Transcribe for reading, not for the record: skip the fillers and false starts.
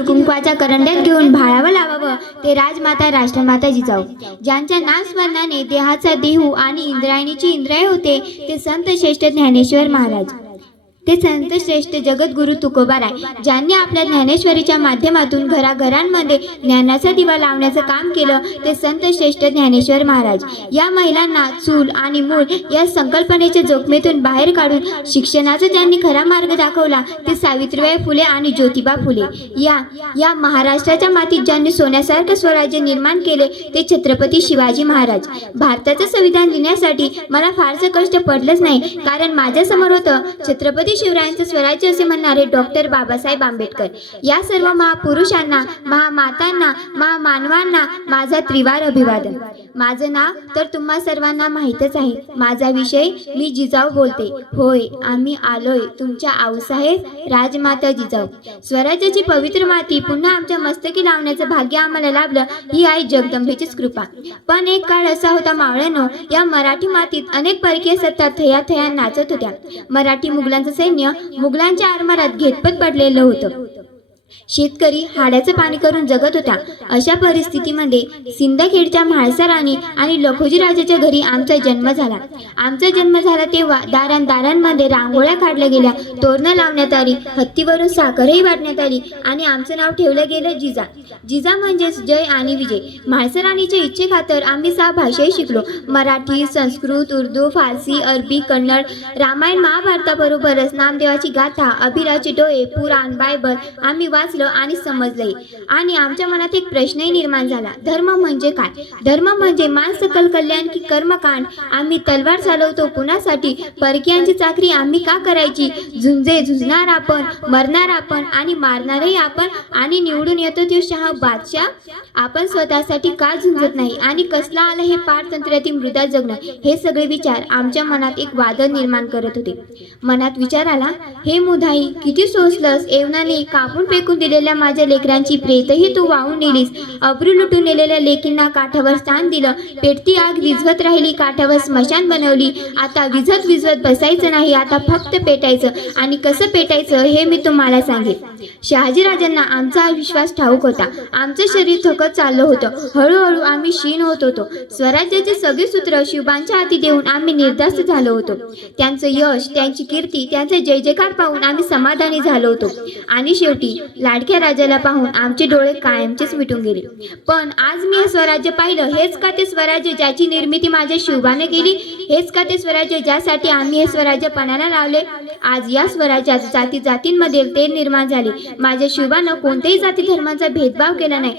कुंकवाच्या करंड्यात घेऊन भाळावं लावावं ते राजमाता राष्ट्रमाता जिजाऊ, ज्यांच्या नामस्मरणाने देहाचा देहू आणि इंद्रायणीची इंद्रायणी होते, ते संत श्रेष्ठ ज्ञानेश्वर महाराज, ते संत श्रेष्ठ जगद्गुरु तुकोबाराय, ज्यांनी आपल्या ज्ञानेश्वरीच्या माध्यमातून घराघरांमध्ये ज्ञानाचा दिवा लावण्याचं काम केलं, ते संत श्रेष्ठ ज्ञानेश्वर महाराज. या महिलांना चूल आणि मूल या संकल्पनेच्या जोखमीतून बाहेर काढून शिक्षणाचा ज्यांनी खरा मार्ग दाखवला, ते सावित्रीबाई फुले आणि ज्योतिबा फुले. या महाराष्ट्राच्या मातीत ज्यांनी सोन्यासारखं स्वराज्य निर्माण केले, ते छत्रपती शिवाजी महाराज. भारताचं संविधान लिहिण्यासाठी मला फारसं कष्ट पडलंच नाही, कारण माझ्यासमोर होतं छत्रपती शिवरायांचं स्वराज्य असे म्हणणारे डॉक्टर बाबासाहेब आंबेडकर. या सर्व महापुरुषांना, महामातांना, महामानवांना माझा त्रिवार अभिवादन. माझं नाव तर तुम्हा सर्वांना माहीतच आहे. माझा विषय मी जिजाऊ बोलते. होय, आम्ही आलोय, तुमच्या आऊसाहेब राजमाता जिजाऊ. स्वराज्याची पवित्र माती पुन्हा आमच्या मस्तकी लावण्याचं भाग्य आम्हाला लाभलं, ही आई जगदंबेचीच कृपा. पण एक काळ असा होता मावळ्यानो, या मराठी मातीत अनेक परकीय सत्ता थया थया नाचत होत्या. मराठी मुघलांचं सैन्य मुघलांच्या आरमारात घेतपत पडलेलं होतं. शेतकरी हाड्याचं पाणी करून जगत होता. अशा परिस्थितीमध्ये सिंदखेडच्या म्हाळसाराणी आणि लखोजी राजाच्या घरी आमचा जन्म झाला तेव्हा दारांमध्ये रांगोळ्या काढल्या गेल्या, तोरणं लावण्यात आली, हत्तीवरून साखरही वाटण्यात आली आणि आमचं नाव ठेवलं गेलं जिजा. जिजा म्हणजेच जय आणि विजय. म्हाळसाराणीच्या इच्छेखातर आम्ही 6 भाषाही शिकलो. मराठी, संस्कृत, उर्दू, फारसी, अरबी, कन्नड. रामायण महाभारताबरोबरच नामदेवाची गाथा, अभिराचे डोळे, पुराण, बायबल आम्ही वाचलं आणि समजलंही. आणि आमच्या मनात एक प्रश्नही निर्माण झाला, धर्म म्हणजे काय? धर्म म्हणजे मान सकल कल्याण की कर्मकांड? आम्ही तलवार चालवतो कुणासाठी? परकीयांची चाकरी आम्ही का करायची? झुंजणार आपण, मरणार आपण आणि मारणारही आपण, आणि निवडून येतो तो शहा बादशाह. आपण स्वतःसाठी का झुंजत नाही? आणि कसला आलं हे पारतंत्र्यातील मृदा जगणं? हे सगळे विचार आमच्या मनात एक वादळ निर्माण करत होते. मनात विचार आला, हे मुधाई, किती सोसलंस? एवनाने कापून फेकून दिलेल्या माझ्या लेकरांची प्रेतही तू वाहून नेलीस. अब्रू लुटून नेलेल्या लेकींना काठावर स्थान दिलं. पेटती आग विझवत राहिली, काठावर स्मशान बनवली. आता विझवत बसायचं नाही, आता फक्त पेटायचं. आणि कसं पेटायचं हे मी तुम्हाला सांगेन. शहाजीराजांना आमचा विश्वास ठाऊक होता. आमचं शरीर थकत चाललं होतं. हळूहळू आम्ही क्षीण होत होतो. स्वराज्याचे सगळे सूत्र शिवबांच्या हाती देऊन आम्ही निर्धास्त झालो होतो. त्यांचं यश, त्यांची कीर्ती, त्यांचा जय जयकार पाहून आम्ही समाधानी झालो होतो. आणि शेवटी लाडक्या राजाला पाहून आमचे डोळे कायमचेच मिटून गेले. पण आज मी हे स्वराज्य पाहिलं. हेच का ते स्वराज्य ज्याची निर्मिती माझ्या शिवबाने केली? हेच का ते स्वराज्य ज्यासाठी आम्ही हे स्वराज्य पणाला लावले? आज या स्वराज्यात जाती जातींमध्ये तेढ निर्माण झाली. माझ्या शिवबानं कोणत्याही जाती धर्माचा भेदभाव केला नाही.